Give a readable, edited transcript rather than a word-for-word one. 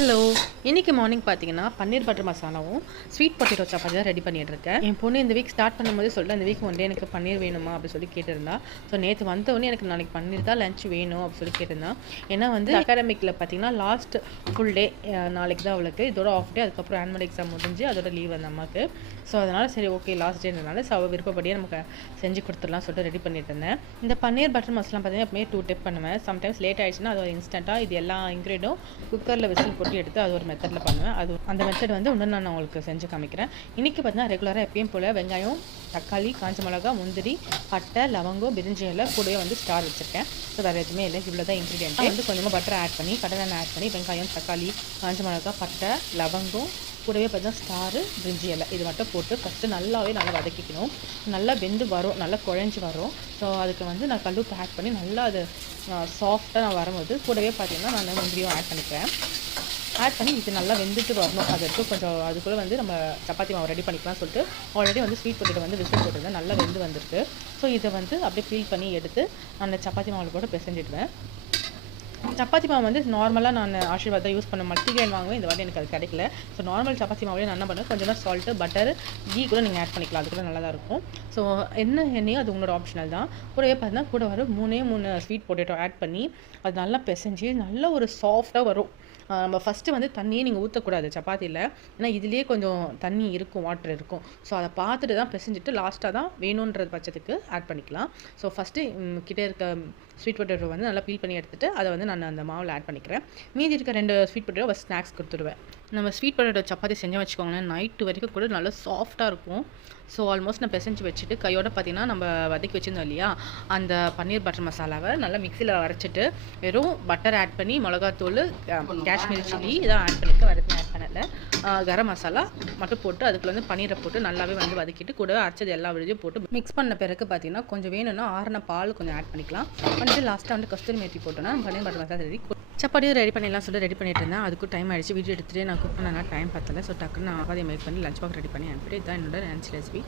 Hello. இன்றைக்கி morning பார்த்தீங்கன்னா பன்னீர் butter மசாலாவும் ஸ்வீட் பொட்டேட்டோ சப்பாத்தி தான் ரெடி பண்ணிகிட்ருக்கேன். என் பொண்ணு இந்த வீக் ஸ்டார்ட் பண்ணும்போது சொல்லிட்டு இந்த வீக் ஒன் டே எனக்கு பன்னீர் வேணுமா அப்படின்னு சொல்லி கேட்டிருந்தா. ஸோ நேற்று வந்தவொடனே எனக்கு நாளைக்கு பன்னீர் தான் லஞ்ச் வேணும் அப்படின்னு சொல்லி கேட்டிருந்தா. ஏன்னா வந்து அகாடமிக்கில் பார்த்தீங்கன்னா லாஸ்ட் ஃபுல் டே நாளைக்கு தான் அவளுக்கு, இதோட ஆஃப் டே, அதுக்கப்புறம் ஆனுவல் எக்ஸாம் முடிஞ்சு அதோட லீவ் அந்த அம்மாவுக்கு. ஸோ அதனால் சரி ஓகே லாஸ்ட் டேன்றனால அவள் விருப்பப்படியே நமக்கு செஞ்சு கொடுத்துடலாம் சொல்லிட்டு ரெடி பண்ணிட்டு இருந்தேன். இந்த பன்னீர் பட்டர் மசாலா பார்த்தீங்கன்னா எப்பவுமே 2 டிப் பண்ணுவேன். சம்டைம்ஸ் லேட் ஆகிடுச்சுன்னா அது ஒரு இன்ஸ்டண்ட்டாக இது எல்லா இன்க்ரீடியும் குக்கரில் விசில் போட்டு எடுத்து அது ஒரு மெத்தடில் பண்ணுவேன். அது அந்த மெத்தட் வந்து இன்னும் நான் உங்களுக்கு செஞ்சு காமிக்கிறேன். இன்றைக்கி பார்த்தீங்கன்னா ரெகுலராக எப்பயும் போல் வெங்காயம், தக்காளி, காஞ்ச மிளகா, முந்திரி, பட்டை, லவங்கம், பிரிஞ்சி இலை கூடவே வந்து ஸ்டார் வச்சுருக்கேன். ஸோ வேறு எதுவுமே இல்லை, இவ்வளோ தான் இன்க்ரீடியன்ட். வந்து கொஞ்சமாக பட்டர் ஆட் பண்ணி கடலெண்ணெய் ஆட் பண்ணி வெங்காயம், தக்காளி, காஞ்ச மிளகா, பட்டை, லவங்கம் கூடவே பார்த்தீங்கன்னா ஸ்டாரு, பிரிஞ்சி இலை இது மட்டும் போட்டு ஃபஸ்ட்டு நல்லா வதக்கிக்கணும். நல்லா வெந்து வரும், நல்லா குழஞ்சி வரும். ஸோ அதுக்கு வந்து நான் கல்லுப்பு ஆட் பண்ணி நல்லா அது சாஃப்டாக நான் வரும்போது கூடவே பார்த்தீங்கன்னா நான் முந்திரியும் ஆட் பண்ணிக்கிறேன். ஆட் பண்ணி இது நல்லா வெந்துட்டு வரணும். அது வரைக்கும் கொஞ்சம் அதுக்குள்ளே வந்து நம்ம சப்பாத்தி மாவு ரெடி பண்ணிக்கலாம் சொல்லிட்டு ஆல்ரெடி வந்து ஸ்வீட் பொட்டேட்டோ வந்து விசில் போட்டுருந்தேன், நல்லா வெந்து வந்துருக்கு. ஸோ இதை வந்து அப்படியே பீல் பண்ணி எடுத்து அந்த சப்பாத்தி மாவில் கூட பிசைஞ்சிடுவேன். சப்பாத்தி மாவு வந்து நார்மலாக நான் ஆஷீர்வாத் தான் யூஸ் பண்ண மல்டிகிரைன் வாங்குவேன். இந்த வாட்டி எனக்கு அது கிடைக்கல. ஸோ நார்மல் சப்பாத்தி மாவுலேயே நான் என்ன பண்ணுவேன், கொஞ்சமாக சால்ட்டு, பட்டர், கீ கூட நீங்கள் ஆட் பண்ணிக்கலாம். அது கூட நல்லா தான் இருக்கும். ஸோ என்ன எண்ணெயோ அது உங்களோட ஆப்ஷனல் தான். கூடவே பார்த்தீங்கன்னா கூட வரும் 3 ஸ்வீட் பொட்டேட்டோ ஆட் பண்ணி அது நல்லா பிசைஞ்சு நல்ல ஒரு சாஃப்டாக வரும். நம்ம ஃபஸ்ட்டு வந்து தண்ணியே நீங்கள் ஊற்றக்கூடாது சப்பாத்தியில், ஏன்னா இதுலேயே கொஞ்சம் தண்ணி இருக்கும், வாட்டர் இருக்கும். ஸோ அதை பார்த்துட்டு தான் பிசைஞ்சிட்டு லாஸ்ட்டாக தான் வேணுன்றது பட்சத்துக்கு ஆட் பண்ணிக்கலாம். ஸோ ஃபஸ்ட்டு கிட்டே இருக்க ஸ்வீட் பொட்டேட்டோ வந்து நல்லா பீல் பண்ணி எடுத்துகிட்டு அதை வந்து நான் அந்த மாவில் ஆட் பண்ணிக்கிறேன். மீதி இருக்க 2 ஸ்வீட் பொட்டேட்டோ ஃபஸ்ட் ஸ்நாக்ஸ் கொடுத்துருவேன். நம்ம ஸ்வீட் பொட்டேட்டோ சப்பாத்தி செஞ்சு வச்சுக்கோங்களேன், நைட்டு வரைக்கும் கூட நல்லா சாஃப்டாக இருக்கும். ஸோ ஆல்மோஸ்ட் நான் பிசைஞ்சு வச்சுட்டு கையோட பார்த்தீங்கன்னா நம்ம வதக்கி வச்சுருந்தோம் இல்லையா, அந்த பன்னீர் பட்டர் மசாலாவை நல்லா மிக்சியில் அரைச்சிட்டு வெறும் பட்டர் ஆட் பண்ணி மிளகாத்தூள், காஷ்மீரி சில்லி இதான் ஆட் பண்ணியிருக்கேன், வேறு எதுவும் ஆட் பண்ணலை. கரம் மசாலா மட்டும் போட்டு அதுக்குள்ள வந்து பன்னீரை போட்டு நல்லாவே வந்து வதக்கிட்டு கூட அரைச்சது எல்லா விதையும் போட்டு மிக்ஸ் பண்ண பிறகு பார்த்தீங்கன்னா கொஞ்சம் வேணும்னா ஆறின பால் கொஞ்சம் ஆட் பண்ணிக்கலாம். பண்ணிட்டு லாஸ்ட்டாக வந்து கஸ்தூரி மேத்தி போட்டோன்னா பன்னீர் பட்டர் மசாலா ரெடி. சப்பாத்தியும் ரெடி பண்ணிடலாம் சொல்லிட்டு ரெடி பண்ணிட்டு இருந்தேன். அதுக்கும் டைம் ஆகிடுச்சு. வீடியோ எடுத்துகிட்டு நான் குக் பண்ணனா டைம் பத்தலை. ஸோ டக்குன்னு நான் அதை மேக் பண்ணி லஞ்ச் பாக்ஸ் ரெடி பண்ணி அனுப்பிட்டு இதுதான் என்னோட லஞ்ச் ரெசிபி.